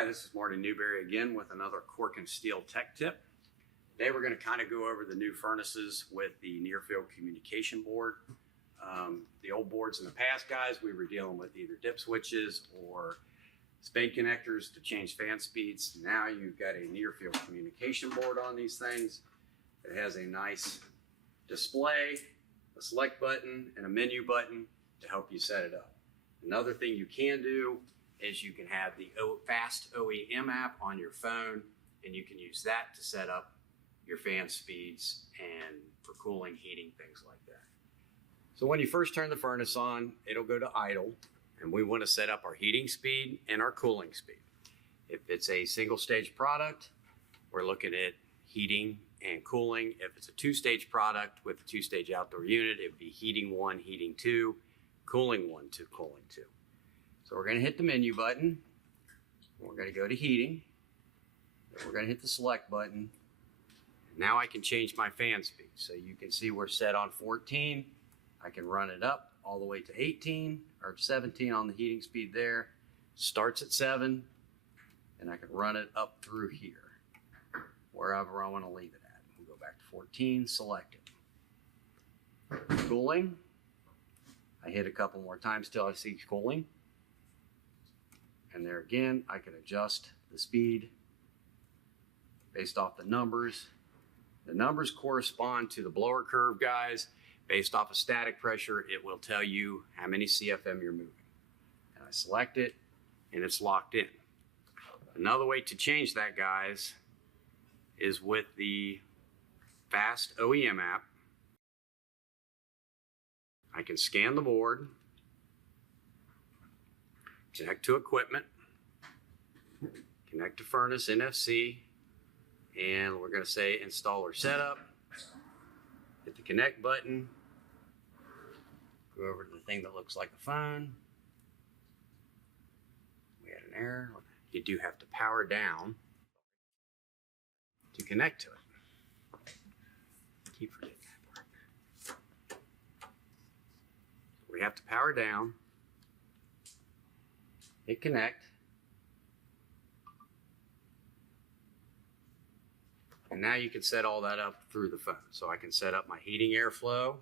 Hi, this is Marty Newberry again with another Cork and Steel Tech Tip. Today we're going to kind of go over the new furnaces with the near-field communication board. The old boards in the past, guys, we were dealing with either dip switches or spade connectors to change fan speeds. Now you've got a near-field communication board on these things. It has a nice display, a select button, and a menu button to help you set it up. Another thing you can do is you can have the Fast OEM app on your phone, and you can use that to set up your fan speeds and for cooling, heating, things like that. So when you first turn the furnace on, it'll go to idle, and we want to set up our heating speed and our cooling speed. If it's a single stage product, we're looking at heating and cooling. If it's a two-stage product with a two-stage outdoor unit, it would be heating 1, heating 2, cooling 1 to cooling 2. So we're going to hit the menu button. We're going to go to heating. We're going to hit the select button. Now I can change my fan speed. So you can see we're set on 14. I can run it up all the way to 18 or 17 on the heating speed there. Starts at 7, and I can run it up through here, wherever I want to leave it at. We'll go back to 14, select it. Cooling. I hit a couple more times till I see cooling. And there again, I can adjust the speed based off the numbers. The numbers correspond to the blower curve, guys. Based off of static pressure, it will tell you how many CFM you're moving. And I select it, and it's locked in. Another way to change that, guys, is with the Fast OEM app. I can scan the board, connect to equipment, connect to furnace NFC, and we're going to say installer setup. Hit the connect button, go over to the thing that looks like a phone. We had an error. You do have to power down to connect to it. Keep forgetting that part. We have to power down, hit connect, and now you can set all that up through the phone. So I can set up my heating airflow.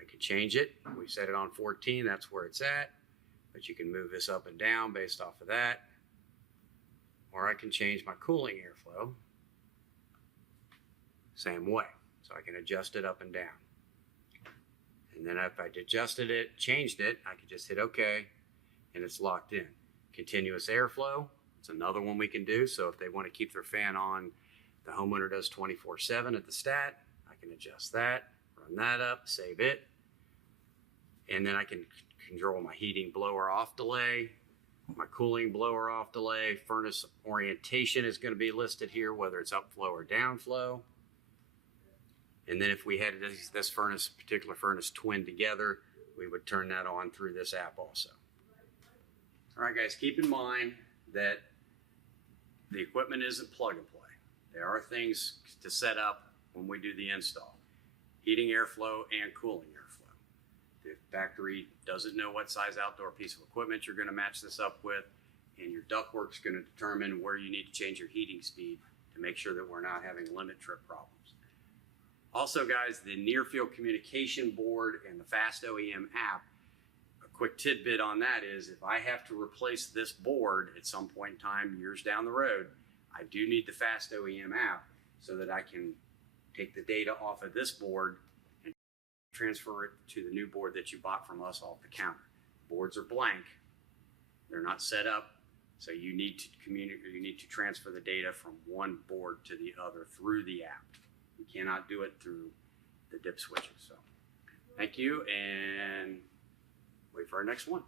I can change it. We set it on 14, that's where it's at. But you can move this up and down based off of that. Or I can change my cooling airflow. Same way. So I can adjust it up and down. And then if I adjusted it, changed it, I can just hit OK, and it's locked in. Continuous airflow, it's another one we can do. So if they want to keep their fan on, the homeowner does 24/7 at the stat, I can adjust that, run that up, save it. And then I can control my heating blower off delay, my cooling blower off delay, furnace orientation is going to be listed here, whether it's upflow or downflow. And then if we had this particular furnace twinned together, we would turn that on through this app also. All right, guys, keep in mind that the equipment isn't plug and play. There are things to set up when we do the install. Heating airflow and cooling airflow. The factory doesn't know what size outdoor piece of equipment you're going to match this up with, and your ductwork is going to determine where you need to change your heating speed to make sure that we're not having limit trip problems. Also, guys, the near-field communication board and the Fast OEM app, a quick tidbit on that is if I have to replace this board at some point in time, years down the road, I do need the Fast OEM app so that I can take the data off of this board and transfer it to the new board that you bought from us off the counter. Boards are blank. They're not set up, so you need to communicate. You need to transfer the data from one board to the other through the app. You cannot do it through the dip switches. So thank you, and wait for our next one.